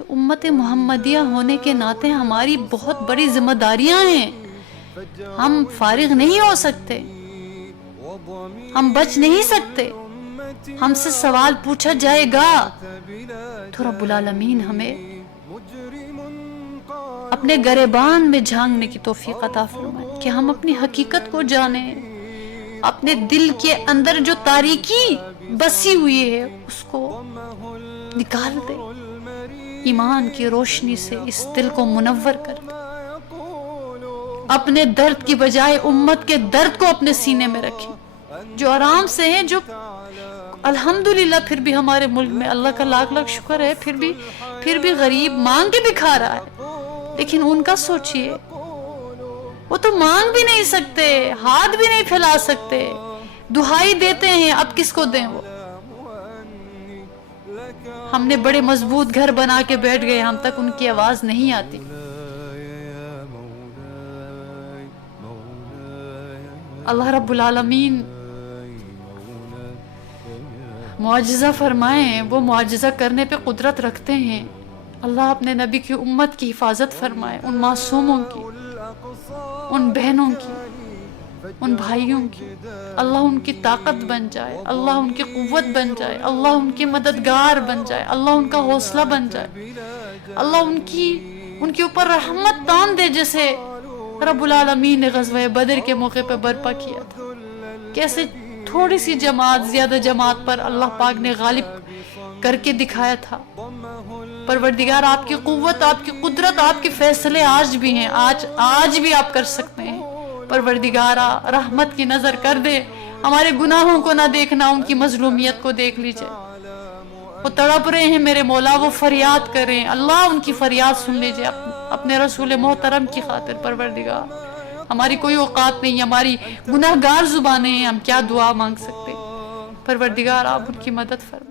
تو امت محمدیہ ہونے کے ناطے ہماری بہت بڑی ذمہ داریاں ہیں. ہم فارغ نہیں ہو سکتے، ہم بچ نہیں سکتے، ہم سے سوال پوچھا جائے گا. تو رب العالمین ہمیں اپنے گریبان میں جھانکنے کی توفیق عطا فرمائے کہ ہم اپنی حقیقت کو جانیں، اپنے دل کے اندر جو تاریکی بسی ہوئی ہے اس کو نکال دے، ایمان کی روشنی سے اس دل کو منور کر دے. اپنے درد کی بجائے امت کے درد کو اپنے سینے میں رکھیں. جو آرام سے ہیں، جو الحمدللہ پھر بھی ہمارے ملک میں اللہ کا لاکھ لاکھ شکر ہے، پھر بھی غریب مانگ کے بھی کھا رہا ہے، لیکن ان کا سوچئے وہ تو مانگ بھی نہیں سکتے، ہاتھ بھی نہیں پھیلا سکتے، دہائی دیتے ہیں، اب کس کو دیں وہ. ہم نے بڑے مضبوط گھر بنا کے بیٹھ گئے، ہم تک ان کی آواز نہیں آتی. اللہ رب العالمین معجزہ فرمائیں، وہ معجزہ کرنے پہ قدرت رکھتے ہیں. اللہ اپنے نبی کی امت کی حفاظت فرمائے، ان معصوموں کی، ان بہنوں کی، ان بھائیوں کی. اللہ ان کی طاقت بن جائے، اللہ ان کی قوت بن جائے، اللہ ان کی مددگار بن جائے، اللہ ان کا حوصلہ بن جائے، اللہ ان کے اوپر رحمت تان دے، جیسے رب العالمین نے غزوہ بدر کے موقع پہ برپا کیا تھا. کیسے تھوڑی سی جماعت زیادہ جماعت پر اللہ پاک نے غالب کر کے دکھایا تھا. پروردگار آپ کی قوت، آپ کی قدرت، آپ کے فیصلے آج بھی ہیں، آج بھی آپ کر سکتے ہیں. پروردگارا رحمت کی نظر کر دے، ہمارے گناہوں کو نہ دیکھنا، ان کی مظلومیت کو دیکھ لیجئے. وہ تڑپ رہے ہیں میرے مولا، وہ فریاد کر رہے ہیں، اللہ ان کی فریاد سن لیجئے اپنے رسول محترم کی خاطر. پروردگار ہماری کوئی اوقات نہیں، ہماری گناہگار زبانیں ہیں، ہم کیا دعا مانگ سکتے. پروردگار آپ ان کی مدد فرما.